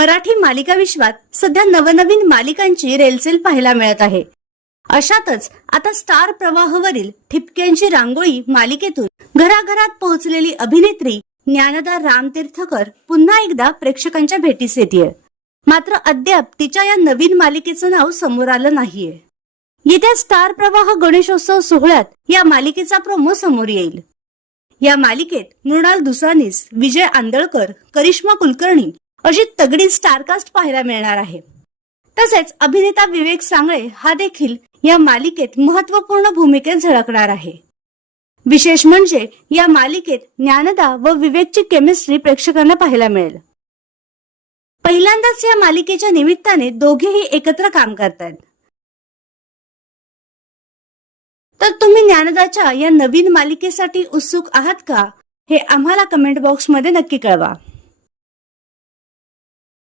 मराठी मालिका विश्वात सध्या नवनवीन मालिकांची रेलचेल पाहायला मिळत आहे। अशातच आता स्टार प्रवाहावरील ठिपक्यांची रांगोळी मालिकेतून घराघरात पोहोचलेली अभिनेत्री ज्ञानदा रामतीर्थकर पुन्हा एकदा प्रेक्षकांच्या भेटीस येतेय। मात्र अद्याप तिच्या या नवीन मालिकेचं नाव समोर आलं नाहीये। येत्या स्टार प्रवाह गणेशोत्सव सोहळ्यात या मालिकेचा प्रोमो समोर येईल। या मालिकेत मृणाल दुसानीस, विजय आंदळकर, करिश्मा कुलकर्णी अशी तगडी स्टारकास्ट पाहायला मिळणार आहे। तसेच अभिनेता विवेक सांगळे हा देखील या मालिकेत महत्त्वपूर्ण भूमिकेत झळकणार आहे। विशेष म्हणजे या मालिकेत ज्ञानदा व विवेकची केमिस्ट्री प्रेक्षकांना पाहायला मिळेल। पहिल्यांदाच या मालिकेच्या निमित्ताने दोघेही एकत्र काम करतात। तर तुम्ही ज्ञानदाच्या या नवीन मालिकेसाठी उत्सुक आहात का? हे आम्हाला कमेंट बॉक्समध्ये नक्की कळवा।